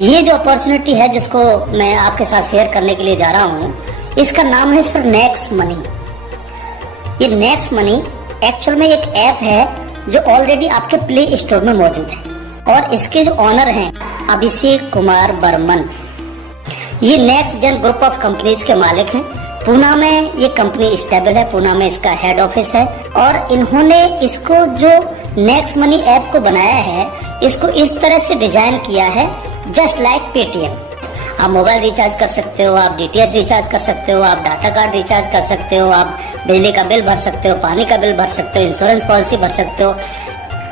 ये जो अपॉर्चुनिटी है जिसको मैं आपके साथ शेयर करने के लिए जा रहा हूँ, इसका नाम है सर नेक्स्ट मनी। ये नेक्स्ट मनी एक्चुअल में एक ऐप है जो ऑलरेडी आपके प्ले स्टोर में मौजूद है और इसके जो ऑनर हैं अभिषेक कुमार बर्मन, ये next gen group of companies के मालिक हैं। पूना में ये कंपनी स्टेबल है, पूना में इसका हेड ऑफिस है और इन्होंने इसको जो नेक्स्ट मनी ऐप को बनाया है, इसको इस तरह से डिजाइन किया है जस्ट लाइक पेटीएम। आप मोबाइल रिचार्ज कर सकते हो, आप डीटीएच रिचार्ज कर सकते हो, आप डाटा कार्ड रिचार्ज कर सकते हो, आप बिजली का बिल भर सकते हो, पानी का बिल भर सकते हो, इंश्योरेंस पॉलिसी भर सकते हो,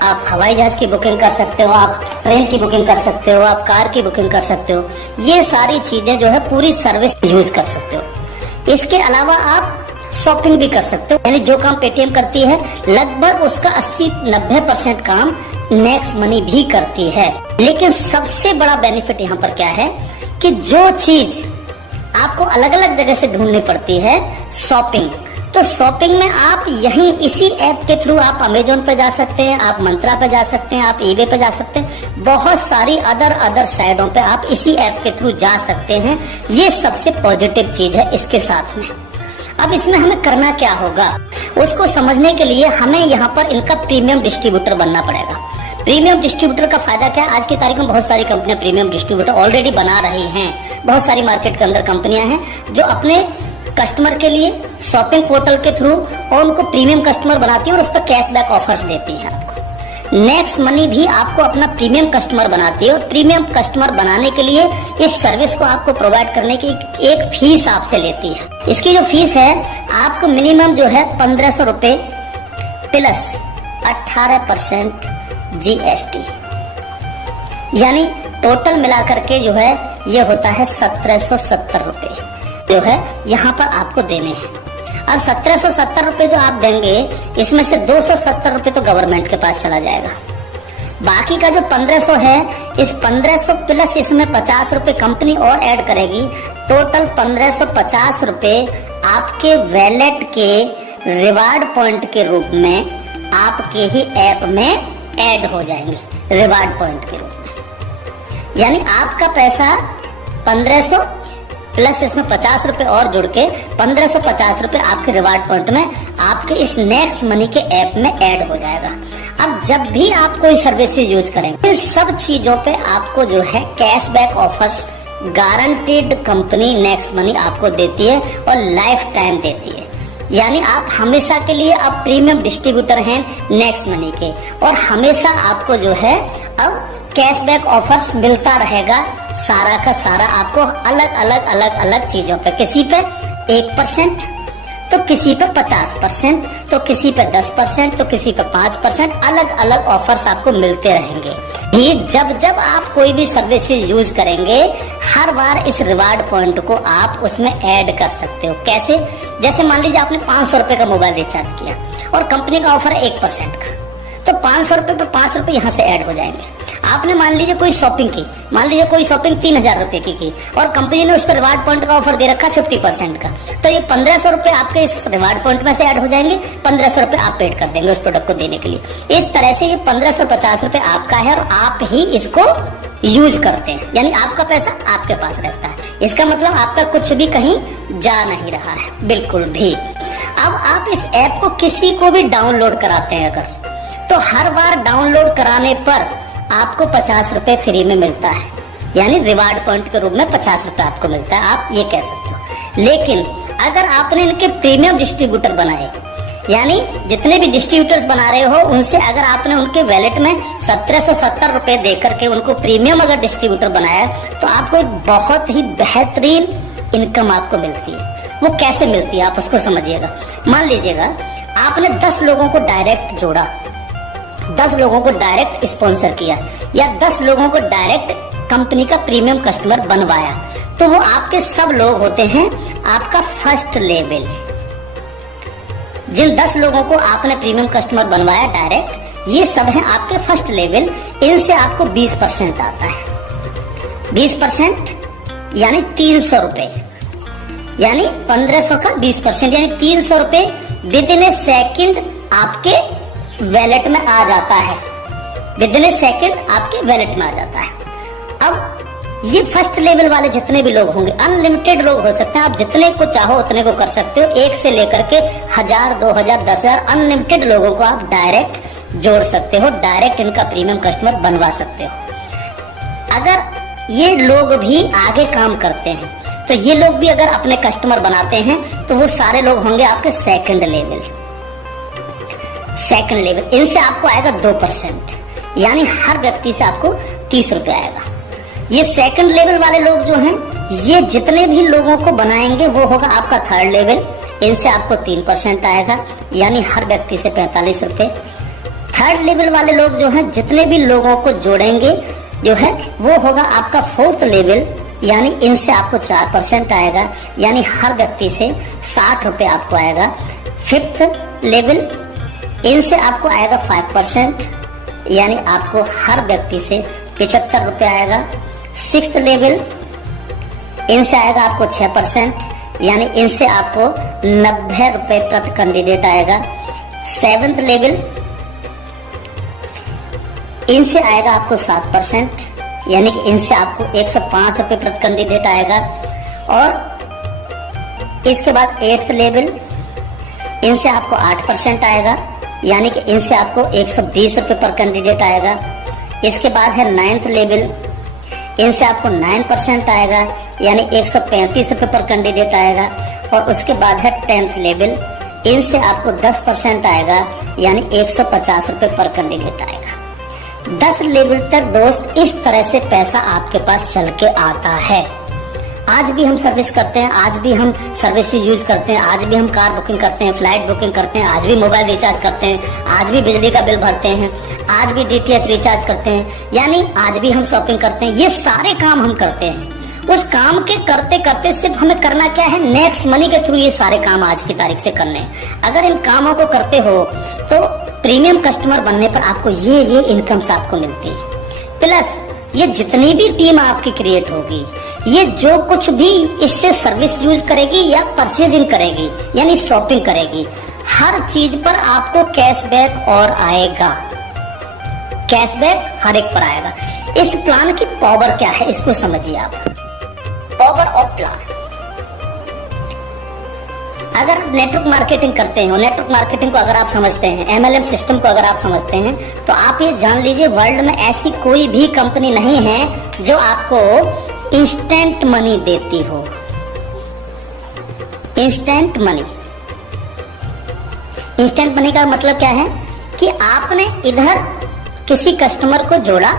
आप हवाई जहाज की बुकिंग कर सकते हो, आप ट्रेन की बुकिंग कर सकते हो, आप कार की बुकिंग कर सकते हो। ये सारी चीजें जो है पूरी सर्विस यूज कर सकते हो। इसके अलावा आप शॉपिंग भी कर सकते हो, यानी जो काम पेटीएम करती है लगभग उसका 80-90% काम नेक्स्ट मनी भी करती है। लेकिन सबसे बड़ा बेनिफिट यहाँ पर क्या है कि जो चीज आपको अलग अलग जगह से ढूंढनी पड़ती है, शॉपिंग, तो शॉपिंग में आप यहीं इसी ऐप के थ्रू आप अमेजोन पे जा सकते हैं, आप मंत्रा पे जा सकते हैं, आप ईबे पे जा सकते हैं, बहुत सारी अदर साइडों पे आप इसी ऐप के थ्रू जा सकते हैं। ये सबसे पॉजिटिव चीज है इसके साथ में। अब इसमें हमें करना क्या होगा, उसको समझने के लिए हमें यहाँ पर इनका प्रीमियम डिस्ट्रीब्यूटर बनना पड़ेगा। प्रीमियम डिस्ट्रीब्यूटर का फायदा क्या है, आज की तारीख में बहुत सारी कंपनियां प्रीमियम डिस्ट्रीब्यूटर ऑलरेडी बना रही हैं। बहुत सारी मार्केट के अंदर कंपनियां हैं जो अपने कस्टमर के लिए शॉपिंग पोर्टल के थ्रू और उनको प्रीमियम कस्टमर बनाती है और उस पर कैशबैक ऑफर्स देती है आपको। नेक्स्ट मनी भी आपको अपना प्रीमियम कस्टमर बनाती है और प्रीमियम कस्टमर बनाने के लिए इस सर्विस को आपको प्रोवाइड करने की एक फीस आपसे लेती है। इसकी जो फीस है आपको मिनिमम जो है 1500 रुपए प्लस 18% GST, यानी टोटल मिलाकर के जो है ये होता है 1770 रुपए जो है यहाँ पर आपको देने हैं। अब 1770 रुपए जो आप देंगे, इसमें से 270 रुपए तो गवर्नमेंट के पास चला जाएगा। बाकी का जो 1500 है, इस 1500 प्लस इसमें 50 रुपए कंपनी और ऐड करेगी, टोटल 1550 रुपए आपके वैलेट के रिवार्ड पॉइंट के रूप में आपके ही ऐप में ऐड हो जाएंगे, रिवार्ड पॉइंट के रूप में। यानी आपका पैसा 1500 प्लस इसमें 50 रुपए और जुड़ के 1550 रुपए आपके रिवार्ड पॉइंट में आपके इस नेक्स्ट मनी के ऐप में ऐड हो जाएगा। अब जब भी आप कोई सर्विसेज यूज करेंगे, इन सब चीजों पे आपको जो है cashback offers guaranteed company next money आपको देती है और लाइफ टाइम देती है। यानी आप हमेशा के लिए अब प्रीमियम डिस्ट्रीब्यूटर हैं नेक्स्ट मनी के और हमेशा आपको जो है अब कैशबैक ऑफर्स मिलता रहेगा। सारा का सारा आपको अलग अलग चीजों पे, किसी पे 1%, तो किसी पे 50%, तो किसी पे 10%, तो किसी पे 5%, अलग अलग ऑफर्स आपको मिलते रहेंगे। ये जब आप कोई भी सर्विसेज यूज करेंगे, हर बार इस रिवार्ड पॉइंट को आप उसमें ऐड कर सकते हो। कैसे? जैसे मान लीजिए आपने 500 रुपए का मोबाइल रिचार्ज किया और कंपनी का ऑफर है 1% का, तो 500 रुपए पे 5 रुपए यहाँ से ऐड हो जाएंगे। आपने मान लीजिए कोई शॉपिंग की, मान लीजिए कोई शॉपिंग 3000 रुपए की और कंपनी ने उस पर रिवार्ड पॉइंट का ऑफर दे रखा 50% का, तो ये 1500 रुपए आपके इस रिवार्ड पॉइंट में से ऐड हो जाएंगे, 1500 रुपए आप पेड कर देंगे उस प्रोडक्ट को देने के लिए। इस तरह से ये 1550 रुपए आपका है और आप ही इसको यूज करते हैं, यानी आपका पैसा आपके पास रहता है। इसका मतलब आपका कुछ भी कहीं जा नहीं रहा है, बिल्कुल भी। अब आप इस ऐप को किसी को भी डाउनलोड कराते हैं अगर, तो हर बार डाउनलोड कराने पर आपको 50 रुपए फ्री में मिलता है, यानी रिवार्ड पॉइंट के रूप में 50 रुपए आपको मिलता है, आप ये कह सकते हो। लेकिन अगर आपने इनके प्रीमियम डिस्ट्रीब्यूटर बनाए, यानी जितने भी डिस्ट्रीब्यूटर्स बना रहे हो उनसे अगर आपने उनके वैलेट में 1770 रुपए देकर के उनको प्रीमियम अगर डिस्ट्रीब्यूटर बनाया, तो आपको एक बहुत ही बेहतरीन इनकम आपको मिलती है। वो कैसे मिलती है आप उसको समझिएगा। मान लीजिएगा आपने 10 लोगों को डायरेक्ट जोड़ा, 10 लोगों को डायरेक्ट स्पॉन्सर किया या 10 लोगों को डायरेक्ट कंपनी का प्रीमियम कस्टमर बनवाया, तो वो आपके सब लोग होते हैं आपका फर्स्ट लेवल। जिन 10 लोगों को आपने प्रीमियम कस्टमर बनवाया डायरेक्ट, ये सब हैं आपके फर्स्ट लेवल। इनसे आपको 20% आता है। 20% यानी 300 रुपए, यानी 1500 का 20% यानी 300 रुपए विद इन ए सेकेंड आपके वैलेट में आ जाता है। विद इन ए सेकेंड आपके वैलेट में आ जाता है। अब ये फर्स्ट लेवल वाले जितने भी लोग होंगे, अनलिमिटेड लोग हो सकते हैं, आप जितने को चाहो उतने को कर सकते हो, एक से लेकर के 1000, 2000, 10,000 अनलिमिटेड लोगों को आप डायरेक्ट जोड़ सकते हो, डायरेक्ट इनका प्रीमियम कस्टमर बनवा सकते हो। अगर ये लोग भी आगे काम करते हैं तो ये लोग भी अगर अपने कस्टमर बनाते हैं तो वो सारे लोग होंगे आपके सेकंड लेवल। इनसे आपको आएगा 2%, यानी हर व्यक्ति से आपको 30 रुपए आएगा। ये सेकंड लेवल वाले लोग जो हैं, ये जितने भी लोगों को बनाएंगे वो होगा आपका थर्ड लेवल। इनसे आपको 3% आएगा, यानी हर व्यक्ति से 45 रुपए। थर्ड लेवल वाले लोग जो हैं, जितने भी लोगों को जोड़ेंगे जो है वो होगा आपका फोर्थ लेवल, यानी इनसे आपको 4% आएगा, यानी हर व्यक्ति से 60 रुपए आपको आएगा। फिफ्थ लेवल, इनसे आपको आएगा 5%, यानी आपको हर व्यक्ति से 75 रुपए आएगा। सिक्स्थ लेवल, इनसे आएगा आपको 6%, यानी इनसे आपको 90 रुपए प्रति कैंडिडेट आएगा। सेवेंथ लेवल, इनसे आएगा आपको 7%, यानी कि इनसे आपको 105 रुपए प्रति कैंडिडेट आएगा। और इसके बाद एट्थ लेवल, इनसे आपको 8% आएगा, यानी कि इनसे आपको 120 रुपए पर कैंडिडेट आएगा। इसके बाद है नाइन्थ लेवल, इनसे आपको 9% आएगा, यानी 135 रुपए पर कैंडिडेट आएगा। और उसके बाद है 10th लेवल, इनसे आपको 10% आएगा, यानी 150 रुपए पर कैंडिडेट आएगा। 10 लेवल तक दोस्त इस तरह से पैसा आपके पास चल के आता है। आज भी हम सर्विस करते हैं, आज भी हम सर्विसेज यूज करते हैं, आज भी हम कार बुकिंग करते हैं, फ्लाइट बुकिंग करते हैं, आज भी मोबाइल रिचार्ज करते हैं, आज भी बिजली का बिल भरते हैं, आज भी DTH रिचार्ज करते हैं, यानी आज भी हम शॉपिंग करते हैं। ये सारे काम हम करते हैं। उस काम के करते करते सिर्फ हमें करना क्या है, नेक्स्ट मनी के थ्रू ये सारे काम आज की तारीख से करने हैं। अगर इन कामों को करते हो तो प्रीमियम कस्टमर बनने पर आपको ये इनकम्स आपको मिलती है। प्लस ये जितनी भी टीम आपकी क्रिएट होगी, ये जो कुछ भी इससे सर्विस यूज करेगी या परचेजिंग करेगी, यानी शॉपिंग करेगी, हर चीज पर आपको कैशबैक और आएगा। कैशबैक हर एक पर आएगा। इस प्लान की पावर क्या है, इसको समझिए आप। पावर ऑफ प्लान, अगर नेटवर्क मार्केटिंग करते हो, नेटवर्क मार्केटिंग को अगर आप समझते हैं, MLM सिस्टम को अगर आप समझते हैं, तो आप ये जान लीजिए वर्ल्ड में ऐसी कोई भी कंपनी नहीं है जो आपको इंस्टेंट मनी देती हो। इंस्टेंट मनी, इंस्टेंट मनी का मतलब क्या है कि आपने इधर किसी कस्टमर को जोड़ा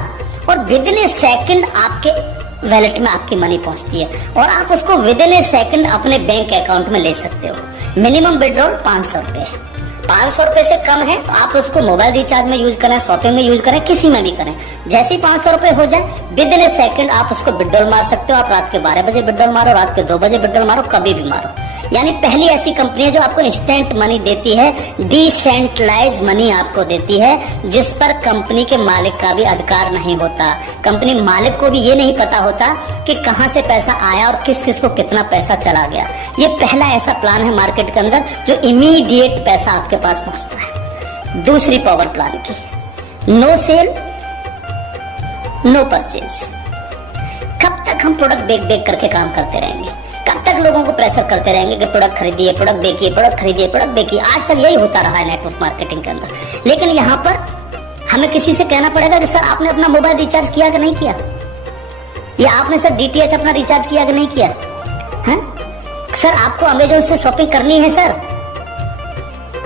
और विद इन ए सेकंड आपके वैलेट में आपकी मनी पहुंचती है और आप उसको विद इन ए सेकंड अपने बैंक अकाउंट में ले सकते हो। मिनिमम विड्रॉल 500 रुपए है। 500 रुपए से कम है तो आप उसको मोबाइल रिचार्ज में यूज करें, शॉपिंग में यूज करें, किसी में भी करें। जैसे ही 500 रुपए हो जाए विद इन ए सेकंड आप उसको विड्रॉल मार सकते हो। आप रात के 12 बजे विड्रॉल मारो, रात के 2 बजे विड्रॉल मारो, कभी भी मारो। यानी पहली ऐसी कंपनी है जो आपको इंस्टेंट मनी देती है, डिसेंट्रलाइज मनी आपको देती है, जिस पर कंपनी के मालिक का भी अधिकार नहीं होता। कंपनी मालिक को भी ये नहीं पता होता कि कहां से पैसा आया और किस किस को कितना पैसा चला गया। ये पहला ऐसा प्लान है मार्केट के अंदर जो इमीडिएट पैसा आपके पास पहुंचता है। दूसरी पावर प्लान की, नो सेल नो परचेज। कब तक हम प्रोडक्ट बेच करके काम करते रहेंगे? कब तक लोगों को प्रेशर करते रहेंगे कि प्रोडक्ट खरीदिए, प्रोडक्ट बेचिए, प्रोडक्ट खरीदिए, प्रोडक्ट बेचिए? आज तक यही होता रहा है नेटवर्क मार्केटिंग के अंदर। लेकिन यहाँ पर हमें किसी से कहना पड़ेगा कि सर आपने अपना मोबाइल रिचार्ज किया कि नहीं किया, या आपने सर DTH अपना रिचार्ज किया कि नहीं किया है? सर आपको अमेजोन से शॉपिंग करनी है सर,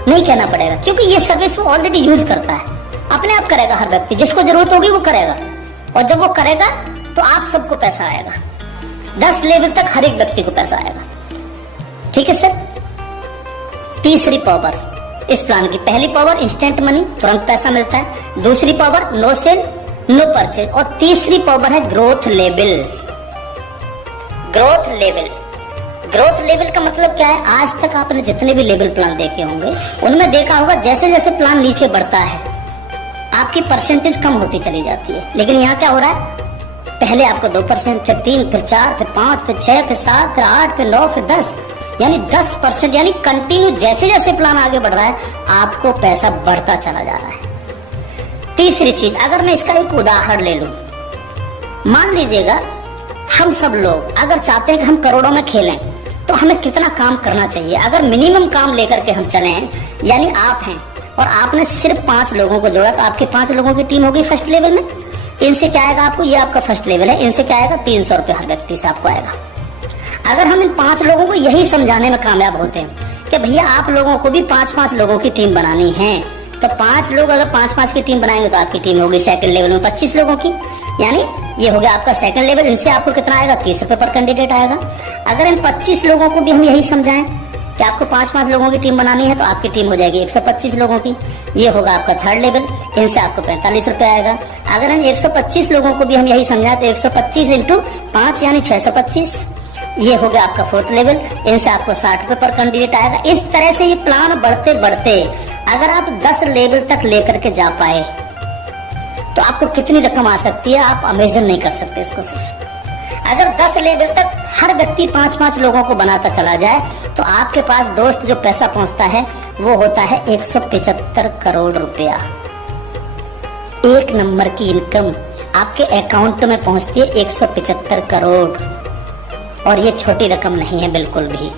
नहीं कहना पड़ेगा, क्योंकि ये सर्विस वो ऑलरेडी यूज करता है। अपने आप करेगा, हर व्यक्ति जिसको जरूरत होगी वो करेगा, और जब वो करेगा तो आप सबको पैसा आएगा। 10 लेवल तक हर एक व्यक्ति को पैसा आएगा। ठीक है सर। तीसरी पावर इस प्लान की, पहली पावर इंस्टेंट मनी, तुरंत पैसा मिलता है। दूसरी power no sale no purchase, और तीसरी पावर है growth level. Growth level, growth level का मतलब क्या है? आज तक आपने जितने भी लेवल प्लान देखे होंगे उनमें देखा होगा जैसे जैसे प्लान नीचे बढ़ता है आपकी परसेंटेज कम होती चली जाती है। लेकिन यहाँ क्या हो रहा है, पहले आपको 2%, फिर 3, फिर 4, फिर 5, फिर 6, फिर 7, फिर 8, फिर 9, फिर 10, यानी 10%, यानी कंटिन्यू जैसे जैसे प्लान आगे बढ़ रहा है आपको पैसा बढ़ता चला जा रहा है। तीसरी चीज, अगर मैं इसका एक उदाहरण ले लूं, मान लीजिएगा हम सब लोग अगर चाहते हैं कि हम करोड़ों में खेलें तो हमें कितना काम करना चाहिए। अगर मिनिमम काम लेकर के हम चलें, यानी आप हैं और आपने सिर्फ 5 लोगों को जोड़ा तो आपके 5 लोगों की टीम होगी फर्स्ट लेवल में। इनसे क्या आएगा आपको, ये आपका फर्स्ट लेवल है, इनसे क्या आएगा 300 रुपये हर व्यक्ति से आपको आएगा। अगर हम इन 5 लोगों को यही समझाने में कामयाब होते हैं कि भैया आप लोगों को भी 5-5 लोगों की टीम बनानी है, तो 5 लोग अगर 5-5 की टीम बनाएंगे तो आपकी टीम होगी सेकंड लेवल में 25 लोगों की, यानी ये हो गया आपका सेकंड लेवल। इनसे आपको कितना आएगा, 30 रुपये पर कैंडिडेट आएगा। अगर इन 25 लोगों को भी हम यही समझाएं कि आपको 5-5 लोगों की टीम बनानी है तो आपकी टीम हो जाएगी 125 लोगों की, ये होगा आपका थर्ड लेवल। इनसे आपको 45 रुपये आएगा। अगर इन 125 लोगों को भी हम यही समझाएं तो 125 इंटू 5 यानी 625, ये हो गया आपका फोर्थ लेवल। इनसे आपको 60 रुपये पर कैंडिडेट आएगा। इस तरह से ये प्लान बढ़ते बढ़ते अगर आप 10 लेवल तक लेकर के जा पाए तो आपको कितनी रकम आ सकती है, आप इमेजिन नहीं कर सकते इसको सर। अगर 10 लेवल तक हर व्यक्ति 5-5 लोगों को बनाता चला जाए तो आपके पास दोस्त जो पैसा पहुंचता है वो होता है 175 करोड़ रुपया। 1 नंबर की इनकम आपके अकाउंट में पहुंचती है 175 करोड़, और ये छोटी रकम नहीं है बिल्कुल भी।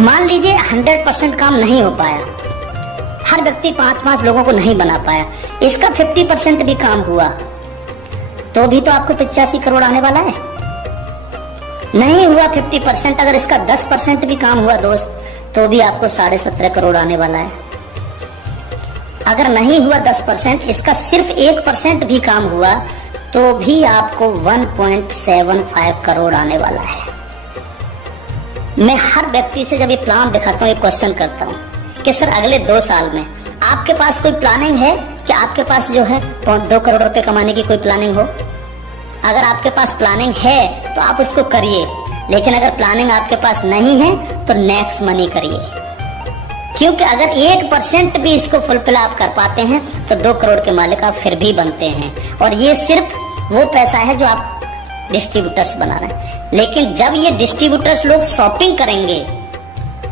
मान लीजिए 100% काम नहीं हो पाया, हर व्यक्ति 5-5 लोगों को नहीं बना पाया, इसका 50% भी काम हुआ तो भी तो आपको 85 करोड़ आने वाला है। नहीं हुआ 50%, अगर इसका 10% भी काम हुआ दोस्त तो भी आपको 17.5 करोड़ आने वाला है। अगर नहीं हुआ 10%, इसका सिर्फ 1% भी काम हुआ तो भी आपको 1.75 करोड़ आने वाला है। मैं हर व्यक्ति से जब ये प्लान दिखाता हूँ एक क्वेश्चन करता हूँ कि सर अगले 2 साल में आपके पास कोई प्लानिंग है कि आपके पास जो है 2 करोड़ रुपए कमाने की कोई प्लानिंग हो। अगर आपके पास प्लानिंग है तो आप उसको करिए, लेकिन अगर प्लानिंग आपके पास नहीं है तो नेक्स्ट मनी करिए, क्योंकि अगर 1% भी इसको फुलफिल आप कर पाते हैं तो 2 करोड़ के मालिक आप फिर भी बनते हैं। और ये सिर्फ वो पैसा है जो आप डिस्ट्रीब्यूटर्स बना रहे हैं। लेकिन जब ये डिस्ट्रीब्यूटर्स लोग शॉपिंग करेंगे,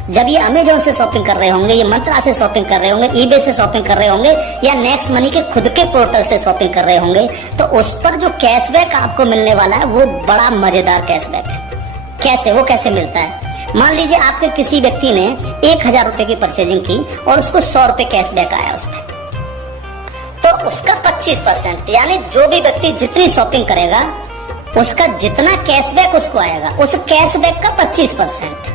जब ये अमेजोन से शॉपिंग कर रहे होंगे, ये मंत्रा से शॉपिंग कर रहे होंगे, ईबे से शॉपिंग कर रहे होंगे, या नेक्स्ट मनी के खुद के पोर्टल से शॉपिंग कर रहे होंगे, तो उस पर जो कैशबैक आपको मिलने वाला है वो बड़ा मजेदार कैशबैक है। कैसे, वो कैसे मिलता है? मान लीजिए आपके किसी व्यक्ति ने 1000 रुपए की परचेजिंग की और उसको 100 रुपए कैशबैक आया उसमें, तो उसका 25% यानी जो भी व्यक्ति जितनी शॉपिंग करेगा उसका जितना कैशबैक उसको आएगा, उस कैशबैक का 25%।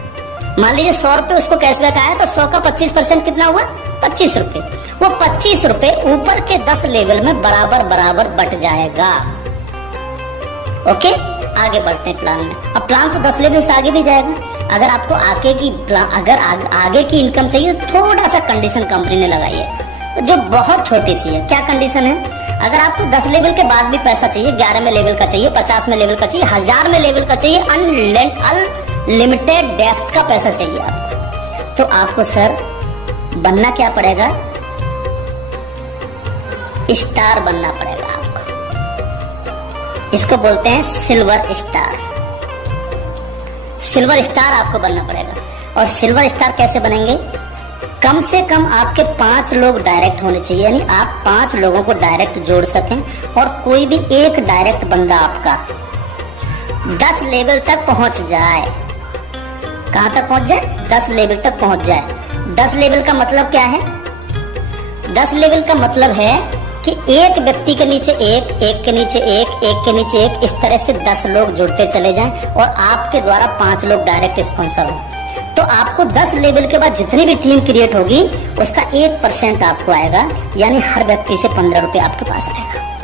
मान लीजिए 100 रुपए उसको कैशबैक आया तो 100 का 25% कितना हुआ, 25 रुपए। वो 25 रुपए ऊपर के 10 लेवल में बराबर बराबर बट जाएगा। ओके, आगे बढ़ते हैं प्लान में। अब प्लान तो 10 लेवल से आगे भी जाएगा। अगर आपको आगे की इनकम चाहिए तो थोड़ा सा कंडीशन कंपनी ने लगाई है जो बहुत छोटी सी है। क्या कंडीशन है? अगर आपको 10 लेवल के बाद भी पैसा चाहिए, 11 में लेवल का चाहिए, 50 में लेवल का चाहिए, 1000 में लेवल का चाहिए, अनलिमिटेड डेप्थ का पैसा चाहिए आपको, तो आपको सर बनना क्या पड़ेगा? स्टार बनना पड़ेगा आपको। इसको बोलते हैं सिल्वर स्टार। सिल्वर स्टार आपको बनना पड़ेगा। और सिल्वर स्टार कैसे बनेंगे? कम से कम आपके 5 लोग डायरेक्ट होने चाहिए, यानी आप 5 लोगों को डायरेक्ट जोड़ सकें और कोई भी एक डायरेक्ट बंदा आपका 10 लेवल तक पहुंच जाए। कहां तक पहुंच जाए? 10 लेवल तक पहुंच जाए। 10 लेवल का मतलब क्या है? 10 लेवल का मतलब है कि एक व्यक्ति के नीचे एक, एक के नीचे एक, एक के नीचे एक, इस तरह से 10 लोग जुड़ते चले जाएं और आपके द्वारा 5 लोग डायरेक्ट स्पॉन्सर हो। तो आपको 10 लेवल के बाद जितनी भी टीम क्रिएट होगी उसका 1% आपको आएगा, यानी हर व्यक्ति से 15 रुपए आपके पास आएगा।